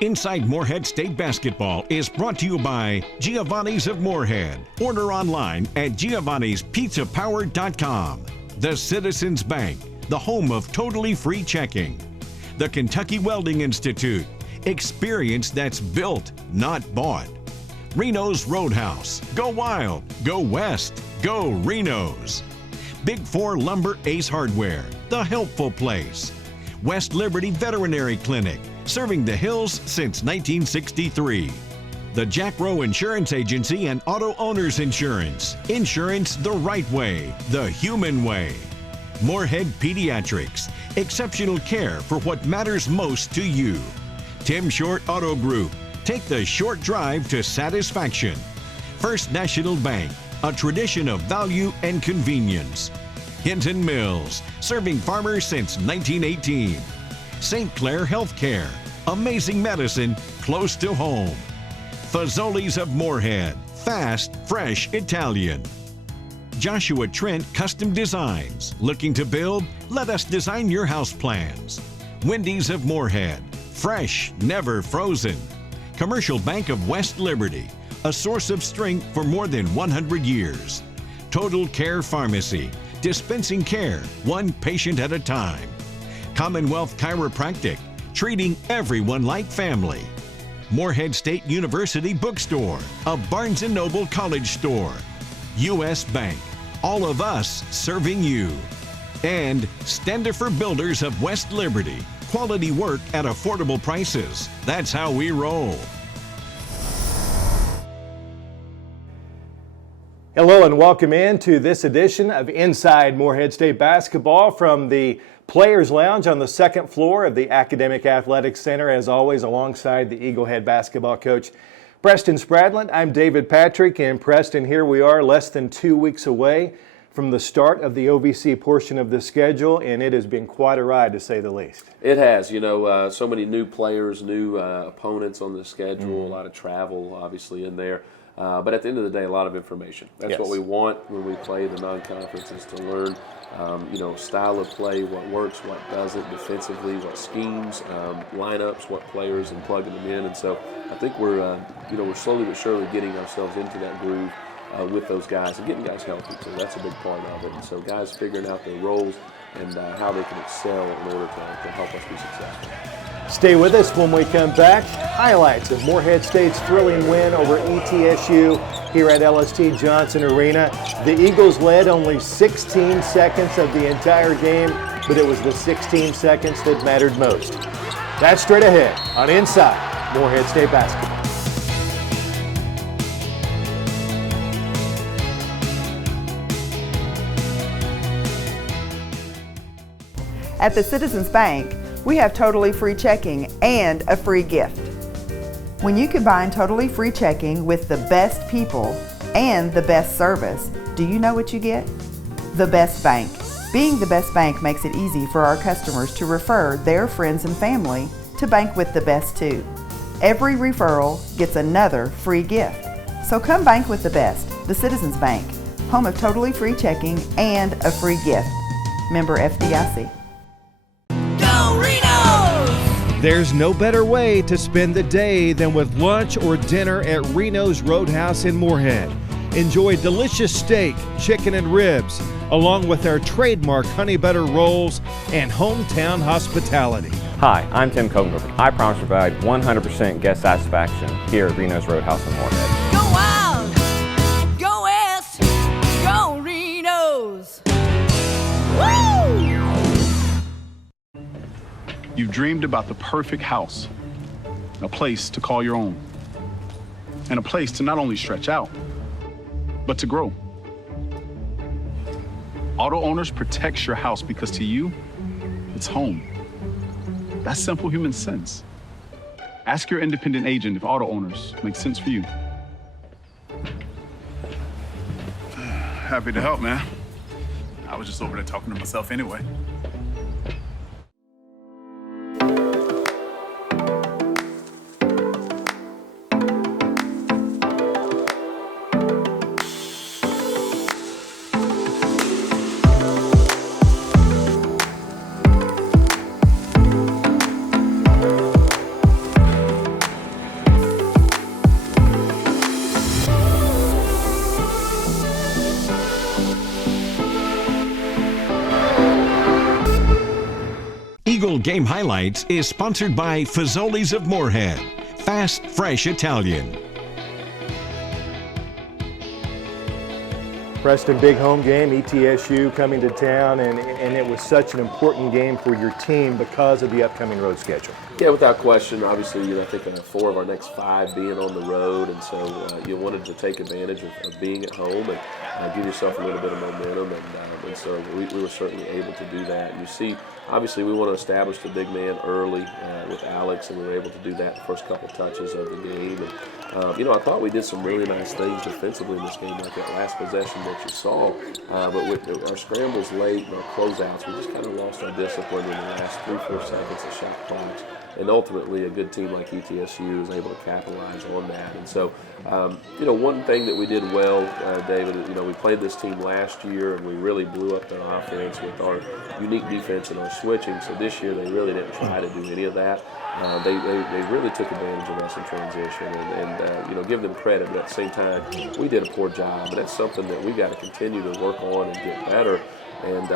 Inside Morehead State Basketball is brought to you by Giovanni's of Morehead. Order online at giovannispizzapower.com. The Citizens Bank, the home of totally free checking. The Kentucky Welding Institute, experience that's built, not bought. Reno's Roadhouse, go wild, go west, go Reno's. Big 4 Lumber Ace Hardware, the helpful place. West Liberty Veterinary Clinic, serving the hills since 1963. The Jack Rowe Insurance Agency and Auto Owners Insurance. Insurance the right way, the human way. Morehead Pediatrics, exceptional care for what matters most to you. Tim Short Auto Group, take the short drive to satisfaction. First National Bank, a tradition of value and convenience. Hinton Mills, serving farmers since 1918. St. Clair Healthcare, amazing medicine close to home. Fazoli's of Morehead, fast, fresh Italian. Joshua Trent Custom Designs, looking to build? Let us design your house plans. Wendy's of Morehead, fresh, never frozen. Commercial Bank of West Liberty, a source of strength for more than 100 years. Total Care Pharmacy, dispensing care, one patient at a time. Commonwealth Chiropractic, treating everyone like family. Morehead State University Bookstore, a Barnes & Noble college store. U.S. Bank, all of us serving you. And Standifer Builders of West Liberty, quality work at affordable prices. That's how we roll. Hello and welcome in to this edition of Inside Morehead State Basketball from the Players Lounge on the second floor of the Academic Athletics Center, as always, alongside the Eagle Head basketball coach, Preston Spradlin. I'm David Patrick, and Preston, here we are less than 2 weeks away from the start of the OVC portion of the schedule, and it has been quite a ride, to say the least. It has. So many new players, new opponents on the schedule, a lot of travel, obviously, in there. But at the end of the day, a lot of information. That's what we want when we play the non-conference, is to learn, style of play, what works, what doesn't, defensively, what schemes, lineups, what players, and plugging them in. And so I think we're slowly but surely getting ourselves into that groove with those guys and getting guys healthy. So that's a big part of it. And so guys figuring out their roles and how they can excel in order to help us be successful. Stay with us when we come back. Highlights of Morehead State's thrilling win over ETSU here at LST Johnson Arena. The Eagles led only 16 seconds of the entire game, but it was the 16 seconds that mattered most. That's straight ahead on Inside Morehead State Basketball. At the Citizens Bank, we have totally free checking and a free gift. When you combine totally free checking with the best people and the best service, do you know what you get? The best bank. Being the best bank makes it easy for our customers to refer their friends and family to bank with the best too. Every referral gets another free gift. So come bank with the best, the Citizens Bank, home of totally free checking and a free gift. Member FDIC. There's no better way to spend the day than with lunch or dinner at Reno's Roadhouse in Morehead. Enjoy delicious steak, chicken, and ribs, along with our trademark honey butter rolls and hometown hospitality. Hi, I'm Tim Kogenberg. I promise to provide 100% guest satisfaction here at Reno's Roadhouse in Morehead. Go wild, go west, go Reno's. Woo! You've dreamed about the perfect house, a place to call your own, and a place to not only stretch out, but to grow. Auto Owners protects your house because to you, it's home. That's simple human sense. Ask your independent agent if Auto Owners make sense for you. Happy to help, man. I was just over there talking to myself anyway. Real Game Highlights is sponsored by Fazoli's of Morehead. Fast, fresh Italian. Preston, big home game, ETSU coming to town, and it was such an important game for your team because of the upcoming road schedule. Yeah, without question. Obviously, I think 4 of our next 5 being on the road, and so you wanted to take advantage of being at home and give yourself a little bit of momentum, and so we were certainly able to do that. And you see, obviously, we want to establish the big man early with Alex, and we were able to do that the first couple touches of the game. And, I thought we did some really nice things defensively in this game, like that last possession that you saw. But with our scrambles late and our closeouts, we just kind of lost our discipline in the last 3-4 seconds of shot clocks. And ultimately, a good team like ETSU is able to capitalize on that. And so, one thing that we did well, David, we played this team last year, and we really blew up their offense with our unique defense and our switching. So this year, they really didn't try to do any of that. They really took advantage of us in transition, and give them credit. But at the same time, we did a poor job, and that's something that we got to continue to work on and get better. And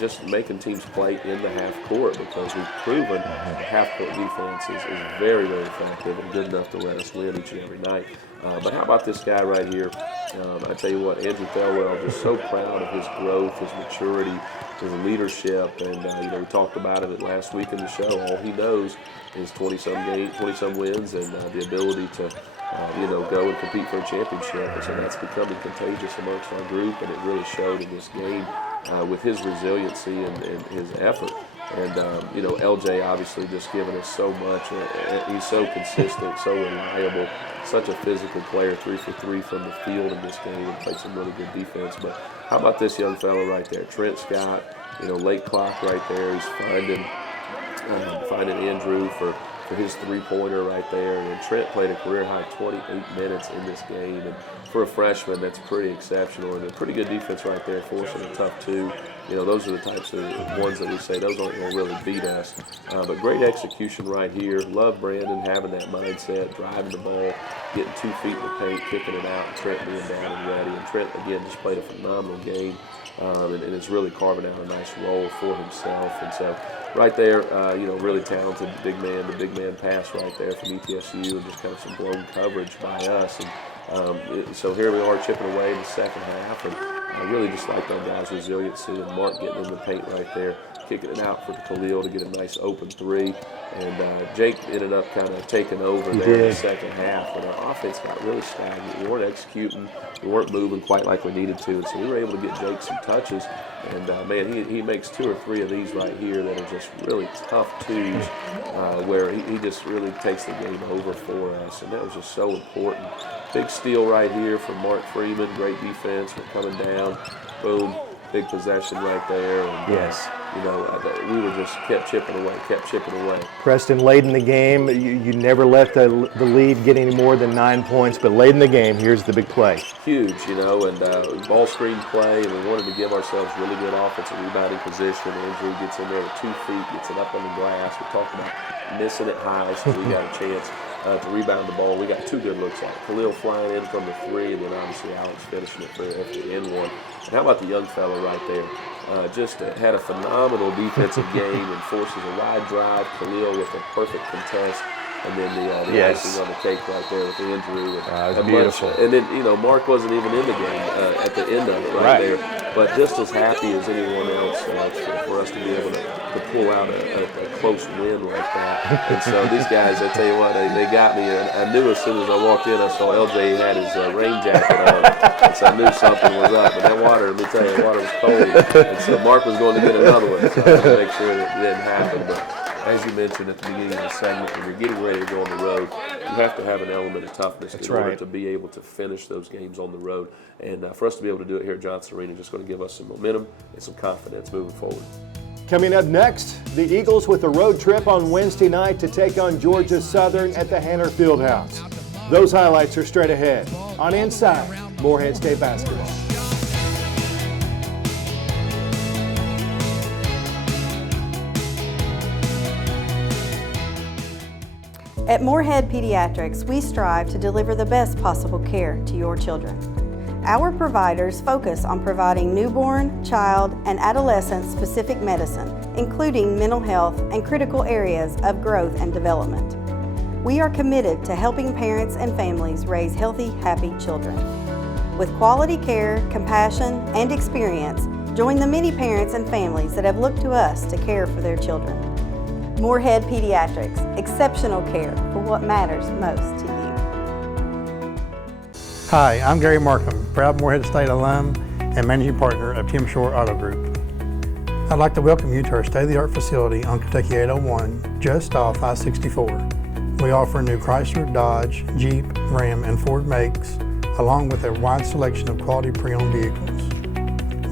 just making teams play in the half court, because we've proven the half court defense is very, very effective and good enough to let us win each and every night. But how about this guy right here? I tell you what, Andrew Thelwell, just so proud of his growth, his maturity, his leadership, and we talked about it last week in the show. All he knows is 20-some wins, and the ability to go and compete for a championship. And so that's becoming contagious amongst our group, and it really showed in this game with his resiliency and his effort. And, LJ obviously just giving us so much. He's so consistent, so reliable, such a physical player, 3 for 3 from the field in this game, and played some really good defense. But how about this young fellow right there, Trent Scott, late clock right there. He's finding Andrew for his three-pointer right there. And Trent played a career-high 28 minutes in this game. And for a freshman, that's pretty exceptional. And a pretty good defense right there, forcing a tough 2. Those are the types of ones that we say, those aren't going to really beat us. But great execution right here. Love Branden having that mindset, driving the ball, getting 2 feet in the paint, kicking it out, and Trent being down and ready. And Trent, again, just played a phenomenal game and is really carving out a nice role for himself. And so right there, really talented big man, the big man pass right there from ETSU, and just kind of some blown coverage by us. And so here we are chipping away in the second half, and I really just like our guys' resiliency, and Mark getting in the paint right there, kicking it out for Khalil to get a nice open 3. And Jake ended up kind of taking over there in the second half, but our offense got really stagnant. We weren't executing, we weren't moving quite like we needed to, and so we were able to get Jake some touches. And man, he makes 2 or 3 of these right here that are just really tough 2s, where he just really takes the game over for us, and that was just so important. Big steal right here from Mark Freeman, great defense. We're coming down, boom, big possession right there. And, yes. We were just kept chipping away. Preston, late in the game, you never let the lead get any more than 9 points, but late in the game, here's the big play. Huge, and ball screen play, and we wanted to give ourselves really good offensive rebounding position. Andrew gets in there with 2 feet, gets it up on the glass. We talked about missing it high, so we got a chance to rebound the ball. We got 2 good looks at it. Khalil flying in from the 3, and then obviously Alex finishing it for the end one. And how about the young fellow right there? Just had a phenomenal defensive game and forces a wide drive. Khalil with a perfect contest. And then the icing on the cake right there with Andrew. And beautiful. And then, Mark wasn't even in the game at the end of it right there. But just as happy as anyone else for us to be able to pull out a close win like that. And so these guys, I tell you what, they got me. And I knew as soon as I walked in, I saw LJ had his rain jacket on. And so I knew something was up. But that water, let me tell you, the water was cold. And so Mark was going to get another one. So I had to make sure that it didn't happen. But as you mentioned at the beginning of the segment, when you're getting ready to go on the road, you have to have an element of toughness in order to be able to finish those games on the road. And for us to be able to do it here at Johnson Arena is just going to give us some momentum and some confidence moving forward. Coming up next, the Eagles with a road trip on Wednesday night to take on Georgia Southern at the Hanner Fieldhouse. Those highlights are straight ahead on Inside Morehead State Basketball. At Morehead Pediatrics, we strive to deliver the best possible care to your children. Our providers focus on providing newborn, child, and adolescent-specific medicine including mental health and critical areas of growth and development. We are committed to helping parents and families raise healthy, happy children. With quality care, compassion, and experience, join the many parents and families that have looked to us to care for their children. Morehead Pediatrics, exceptional care for what matters most to you. Hi, I'm Gary Markham, proud Morehead State alum and managing partner of Tim Shore Auto Group. I'd like to welcome you to our state-of-the-art facility on Kentucky 801, just off I-64. We offer new Chrysler, Dodge, Jeep, Ram, and Ford makes, along with a wide selection of quality pre-owned vehicles.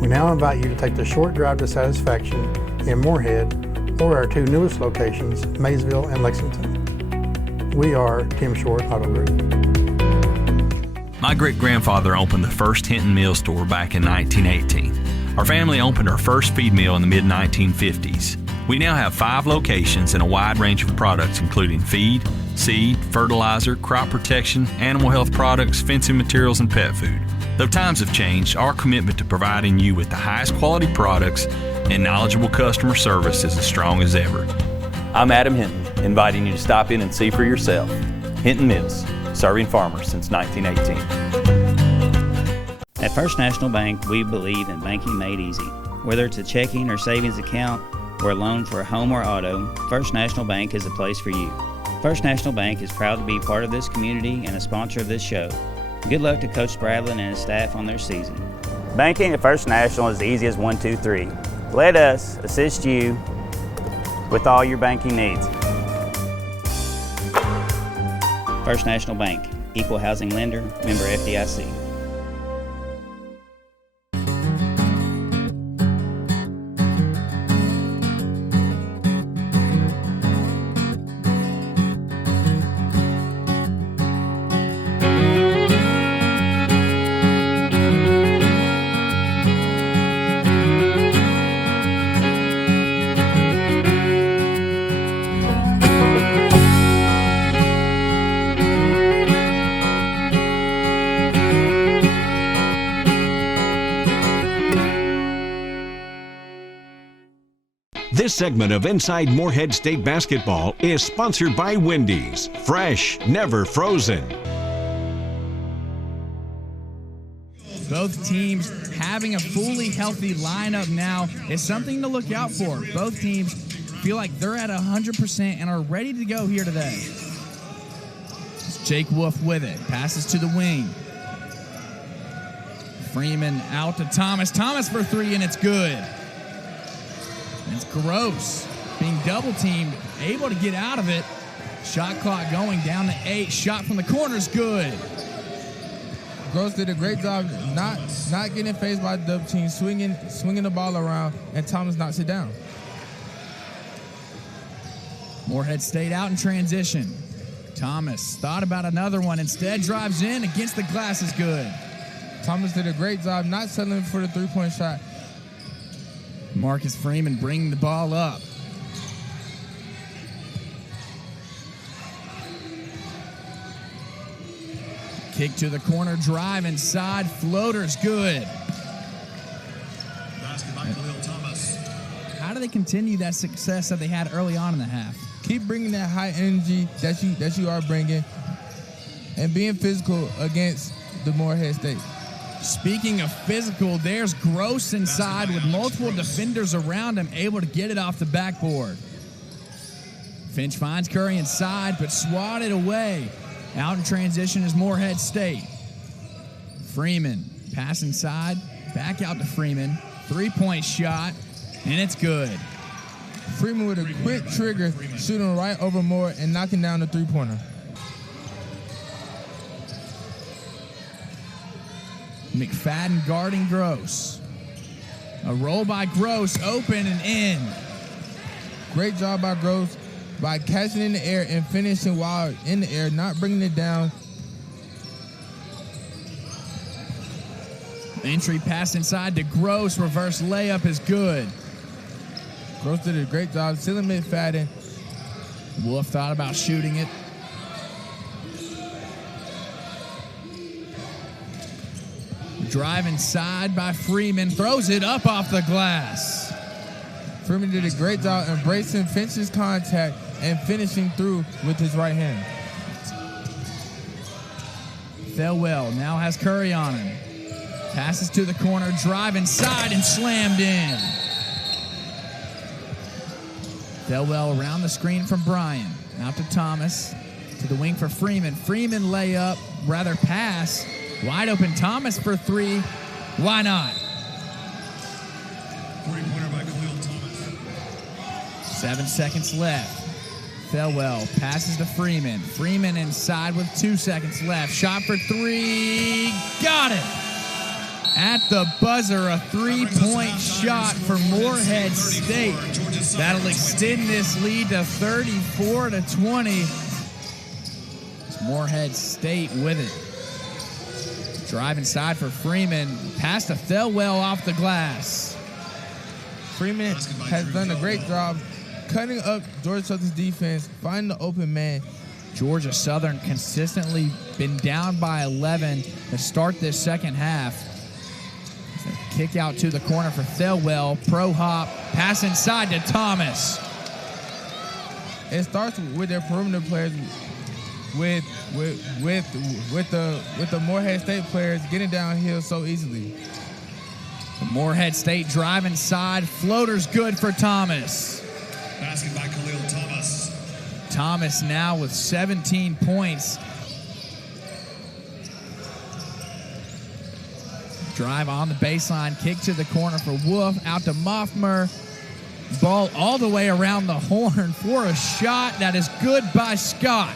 We now invite you to take the short drive to satisfaction in Morehead or our two newest locations, Maysville and Lexington. We are Tim Shore Auto Group. My great-grandfather opened the first Hinton Mill store back in 1918. Our family opened our first feed mill in the mid-1950s. We now have 5 locations and a wide range of products including feed, seed, fertilizer, crop protection, animal health products, fencing materials, and pet food. Though times have changed, our commitment to providing you with the highest quality products and knowledgeable customer service is as strong as ever. I'm Adam Hinton, inviting you to stop in and see for yourself. Hinton Mills, serving farmers since 1918. At First National Bank, we believe in banking made easy. Whether it's a checking or savings account or a loan for a home or auto, First National Bank is the place for you. First National Bank is proud to be part of this community and a sponsor of this show. Good luck to Coach Spradlin and his staff on their season. Banking at First National is easy as 1, 2, 3. Let us assist you with all your banking needs. First National Bank, equal housing lender, member FDIC. This segment of Inside Morehead State Basketball is sponsored by Wendy's. Fresh, never frozen. Both teams having a fully healthy lineup now is something to look out for. Both teams feel like they're at 100% and are ready to go here today. It's Jake Wolf with it. Passes to the wing. Freeman out to Thomas. Thomas for 3, and it's good. It's Gross being double teamed, able to get out of it. Shot clock going down to 8. Shot from the corner is good. Gross did a great job not getting faced by the double team, swinging the ball around, and Thomas knocks it down. Morehead stayed out in transition. Thomas thought about another one, instead drives in against the glass is good. Thomas did a great job not settling for the three-point shot. Marcus Freeman bringing the ball up. Kick to the corner, drive inside, floater's good. How do they continue that success that they had early on in the half? Keep bringing that high energy that you are bringing and being physical against the Morehead State. Speaking of physical, there's Gross inside with multiple defenders around him, able to get it off the backboard. Finch finds Curry inside, but swatted away. Out in transition is Morehead State. Freeman, pass inside, back out to Freeman. 3-point shot, and it's good. Freeman with a quick trigger, shooting right over Moore and knocking down the three-pointer. McFadden guarding Gross. A roll by Gross, open and in. Great job by Gross by catching in the air and finishing while in the air, not bringing it down. Entry pass inside to Gross, reverse layup is good. Gross did a great job, still McFadden. Wolf thought about shooting it. Drive inside by Freeman, throws it up off the glass. Freeman did a great job embracing Finch's contact and finishing through with his right hand. Thelwell now has Curry on him. Passes to the corner, drive inside and slammed in. Thelwell around the screen from Bryan. Out to Thomas. To the wing for Freeman. Freeman layup, rather pass. Wide open Thomas for three. Why not? Three-pointer by Khalil Thomas. 7 seconds left. Thelwell passes to Freeman. Freeman inside with 2 seconds left. Shot for three. Got it. At the buzzer, a three-point shot for Morehead State. That'll extend this lead to 34-20. It's Morehead State with it. Drive inside for Freeman. Pass to Thelwell off the glass. Freeman has done a great job cutting up Georgia Southern's defense, finding the open man. Georgia Southern consistently been down by 11 to start this second half. Kick out to the corner for Thelwell. Pro hop, pass inside to Thomas. It starts with their perimeter players, with the Morehead State players getting downhill so easily. The Morehead State drive inside. Floater's good for Thomas. Basket by Khalil Thomas. Thomas now with 17 points. Drive on the baseline, kick to the corner for Wolf, out to Maughmer. Ball all the way around the horn for a shot that is good by Scott.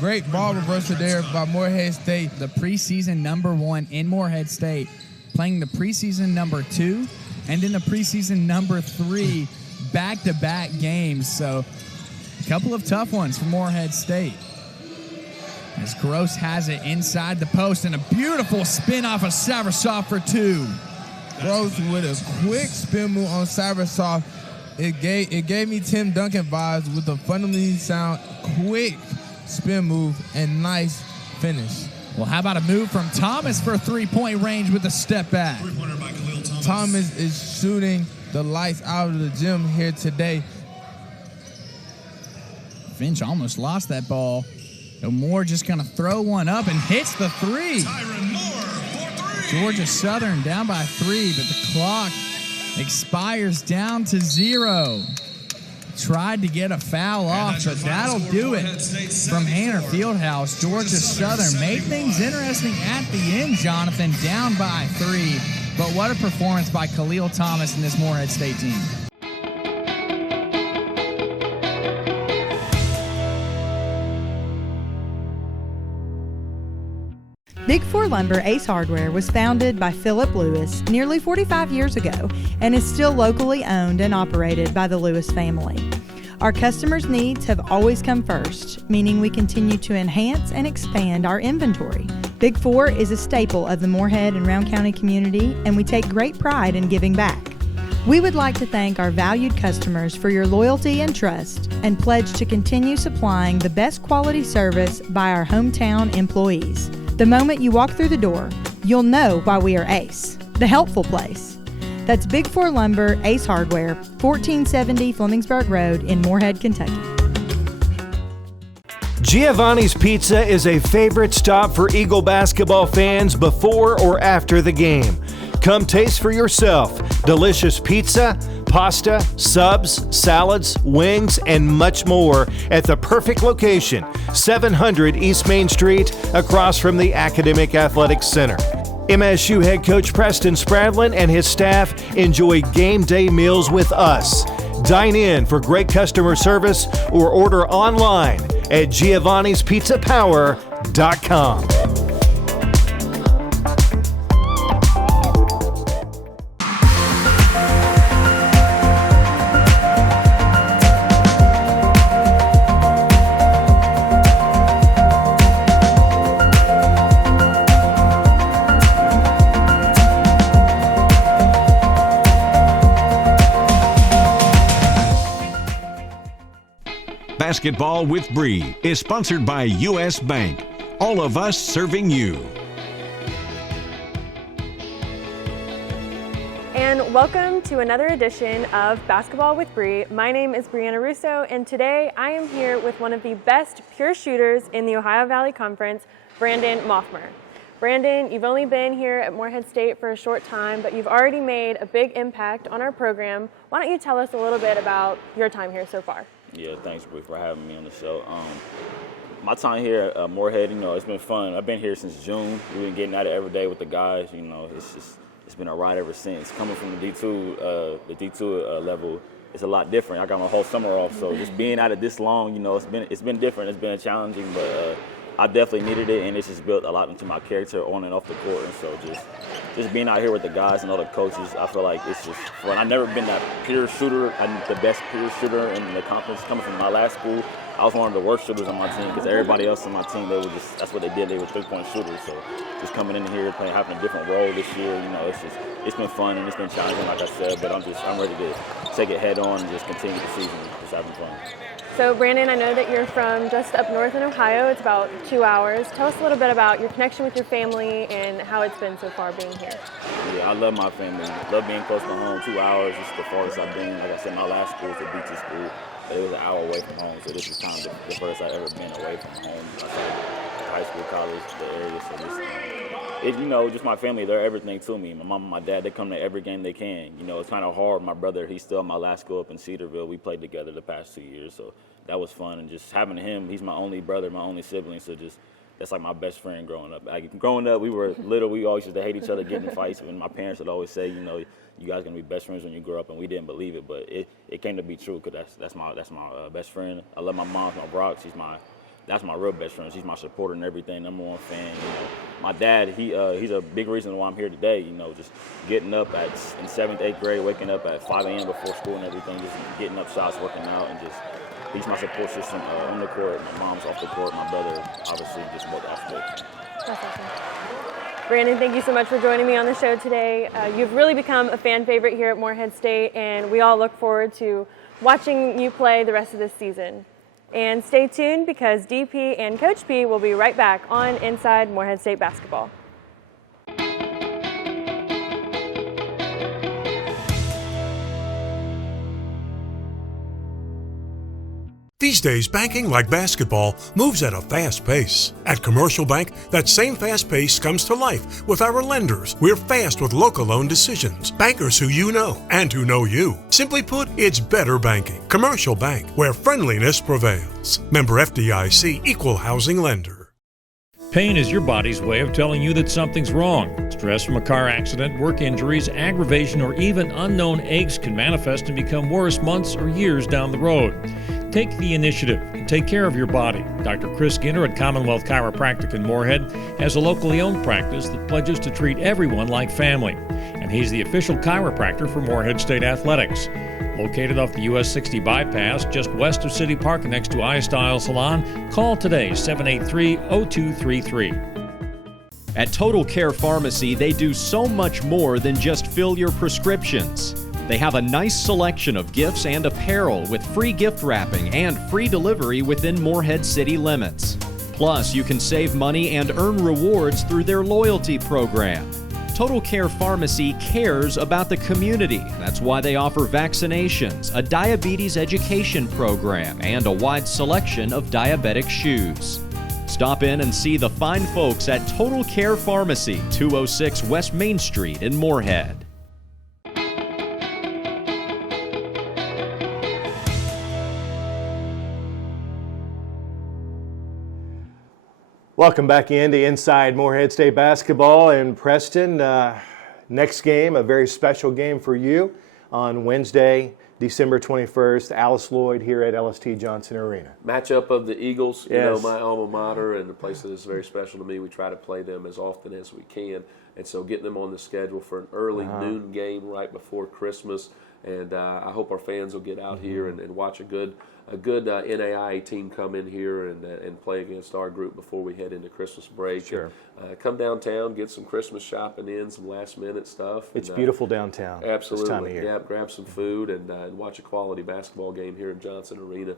Great ball reversal there by Morehead State. The preseason #1 in Morehead State, playing the preseason #2 and then the preseason #3 back-to-back games. So a couple of tough ones for Morehead State. As Gross has it inside the post and a beautiful spin off of Savrasov for two. Gross with a quick spin move on Savrasov. It gave me Tim Duncan vibes with a fundamentally sound, quick spin move and nice finish. Well, how about a move from Thomas for three-point range with a step back? Three-pointer by Khalil Thomas. Thomas is shooting the lights out of the gym here today. Finch almost lost that ball. Moore just going to throw one up and hits the three. Tyron Moore for three. Georgia Southern down by 3, but the clock expires down to 0. Tried to get a foul off, but that'll do it from Hanner Fieldhouse. Georgia Southern made things interesting at the end, Jonathan, down by 3. But what a performance by Khalil Thomas and this Morehead State team. Big Four Lumber Ace Hardware was founded by Philip Lewis nearly 45 years ago and is still locally owned and operated by the Lewis family. Our customers' needs have always come first, meaning we continue to enhance and expand our inventory. Big Four is a staple of the Morehead and Round County community, and we take great pride in giving back. We would like to thank our valued customers for your loyalty and trust and pledge to continue supplying the best quality service by our hometown employees. The moment you walk through the door, you'll know why we are Ace, the helpful place. That's Big Four Lumber, Ace Hardware, 1470 Flemingsburg Road in Morehead, Kentucky. Giovanni's Pizza is a favorite stop for Eagle basketball fans before or after the game. Come taste for yourself delicious pizza, pasta, subs, salads, wings, and much more at the perfect location, 700 East Main Street, across from the Academic Athletics Center. MSU head coach Preston Spradlin and his staff enjoy game day meals with us. Dine in for great customer service or order online at giovannispizzapower.com. Basketball with Bree is sponsored by U.S. Bank. All of us serving you. And Welcome to another edition of Basketball with Bree. My name is Breanna Russo, and today I am here with one of the best pure shooters in the Ohio Valley Conference, Branden Maughmer. Branden, you've only been here at Morehead State for a short time, but you've already made a big impact on our program. Why don't you tell us a little bit about your time here so far? Yeah, thanks, Bree, for having me on the show. My time here at Morehead, it's been fun. I've been here since June. We've been getting at it every day with the guys. It's been a ride ever since. Coming from the D2 level, it's a lot different. I got my whole summer off, so just being at it this long, it's been different. It's been challenging, but I definitely needed it, and it's just built a lot into my character on and off the court. And so just being out here with the guys and all the coaches, I feel like it's just fun. I've never been that pure shooter. I'm the best pure shooter in the conference. Coming from my last school, I was one of the worst shooters on my team because everybody else on my team, that's what they did. They were three-point shooters. So just coming in here, having a different role this year, it's been fun and it's been challenging, like I said. But I'm ready to take it head on and just continue the season, just having fun. So, Branden, I know that you're from just up north in Ohio. It's about 2 hours. Tell us a little bit about your connection with your family and how it's been so far being here. Yeah, I love my family. Love being close to home. 2 hours is the farthest I've been. Like I said, my last school was a beach school. It was an hour away from home, so this is kind of the furthest I've ever been away from home. High school, college, the area. So just my family, they're everything to me. My mom and my dad, they come to every game they can. It's kind of hard. My brother, he's still at my last school up in Cedarville. We played together the past 2 years, so that was fun. And just having him, he's my only brother, my only sibling, so that's like my best friend growing up. Growing up, we were little. We always used to hate each other, get in fights. And my parents would always say, you guys are gonna be best friends when you grow up, and we didn't believe it, but it came to be true because that's my best friend. I love my mom, my Brock. That's my real best friend. She's my supporter and everything, number one fan. My dad, he's a big reason why I'm here today. Just getting up in 7th, 8th grade, waking up at 5 a.m. before school and everything, just getting up shots, working out, and he's my support system on the court. My mom's off the court. My brother, obviously, just both off the court. That's awesome. Branden, thank you so much for joining me on the show today. You've really become a fan favorite here at Morehead State, and we all look forward to watching you play the rest of this season. And stay tuned because DP and Coach P will be right back on Inside Morehead State Basketball. These days, banking, like basketball, moves at a fast pace. At Commercial Bank, that same fast pace comes to life with our lenders. We're fast with local loan decisions. Bankers who you know and who know you. Simply put, it's better banking. Commercial Bank, where friendliness prevails. Member FDIC, Equal Housing Lender. Pain is your body's way of telling you that something's wrong. Stress from a car accident, work injuries, aggravation, or even unknown aches can manifest and become worse months or years down the road. Take the initiative and take care of your body. Dr. Chris Ginter at Commonwealth Chiropractic in Morehead has a locally owned practice that pledges to treat everyone like family. And he's the official chiropractor for Morehead State Athletics. Located off the US 60 bypass, just west of City Park next to iStyle Salon, call today 783-0233. At Total Care Pharmacy, they do so much more than just fill your prescriptions. They have a nice selection of gifts and apparel with free gift wrapping and free delivery within Morehead city limits. Plus, you can save money and earn rewards through their loyalty program. Total Care Pharmacy cares about the community. That's why they offer vaccinations, a diabetes education program, and a wide selection of diabetic shoes. Stop in and see the fine folks at Total Care Pharmacy, 206 West Main Street in Morehead. Welcome back into Inside Morehead State Basketball in Preston. Next game, a very special game for you on Wednesday, December 21st, Alice Lloyd here at LST Johnson Arena. Matchup of the Eagles, yes. My alma mater, and the place that is very special to me. We try to play them as often as we can, and so getting them on the schedule for an early noon game right before Christmas. And I hope our fans will get out here and watch a good a good NAIA team come in here and play against our group before we head into Christmas break. Sure. And, come downtown, get some Christmas shopping in, some last-minute stuff. It's beautiful downtown. Absolutely. This time of year. Yeah, grab some food and watch a quality basketball game here in Johnson Arena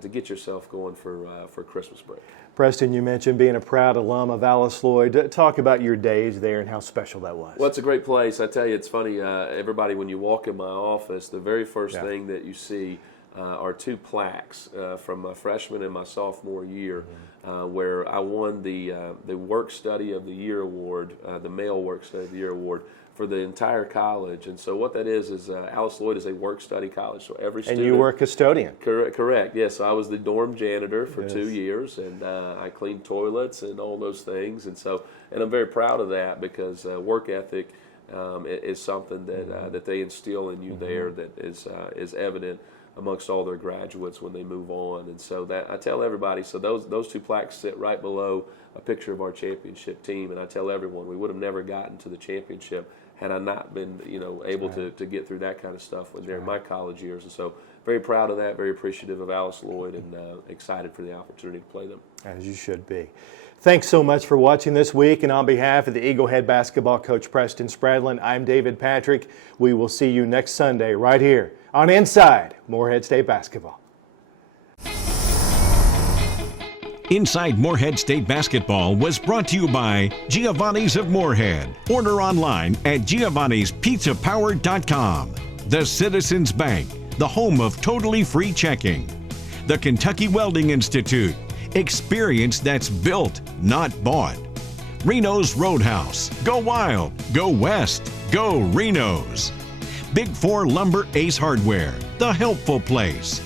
to get yourself going for Christmas break. Preston, you mentioned being a proud alum of Alice Lloyd. Talk about your days there and how special that was. Well, it's a great place. I tell you, it's funny. Everybody, when you walk in my office, the very first thing that you see are two plaques from my freshman and my sophomore year, where I won the Work Study of the Year award, the Male Work Study of the Year award for the entire college. And so what that is Alice Lloyd is a work-study college. So every student. And you were a custodian. Correct. Yes, so I was the dorm janitor for 2 years, and I cleaned toilets and all those things. And I'm very proud of that because work ethic is something that they instill in you there that is evident amongst all their graduates when they move on. And so that I tell everybody, so those two plaques sit right below a picture of our championship team, and I tell everyone we would have never gotten to the championship had I not been able to get through that kind of stuff when they're in my college years. And so very proud of that, very appreciative of Alice Lloyd, and excited for the opportunity to play them. As you should be. Thanks so much for watching this week, and on behalf of the Eagle Head basketball coach Preston Spradlin, I'm David Patrick. We will see you next Sunday right here on Inside Morehead State Basketball. Inside Morehead State Basketball was brought to you by Giovanni's of Morehead. Order online at giovannispizzapower.com. The Citizens Bank, the home of totally free checking. The Kentucky Welding Institute, experience that's built, not bought. Reno's Roadhouse, go wild, go west, go Reno's. Big 4 Lumber Ace Hardware, the helpful place.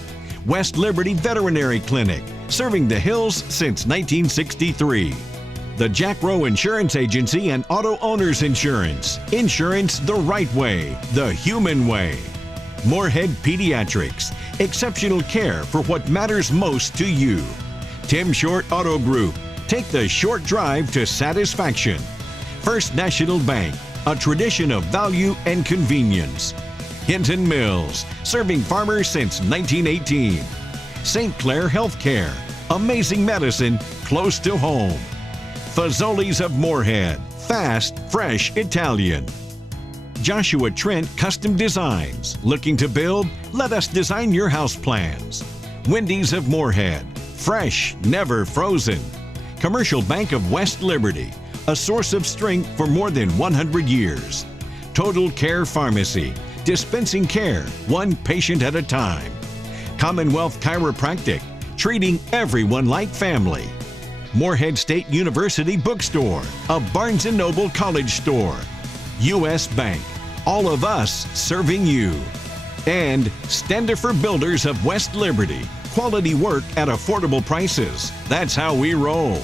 West Liberty Veterinary Clinic, serving the hills since 1963. The Jack Rowe Insurance Agency and Auto Owners Insurance. Insurance the right way, the human way. Morehead Pediatrics, exceptional care for what matters most to you. Tim Short Auto Group, take the short drive to satisfaction. First National Bank, a tradition of value and convenience. Hinton Mills, serving farmers since 1918. St. Clair Healthcare, amazing medicine close to home. Fazoli's of Morehead, fast, fresh Italian. Joshua Trent Custom Designs, looking to build? Let us design your house plans. Wendy's of Morehead, fresh, never frozen. Commercial Bank of West Liberty, a source of strength for more than 100 years. Total Care Pharmacy, dispensing care, one patient at a time. Commonwealth Chiropractic, treating everyone like family. Morehead State University Bookstore, a Barnes & Noble college store. U.S. Bank, all of us serving you. And Standifer Builders of West Liberty, quality work at affordable prices. That's how we roll.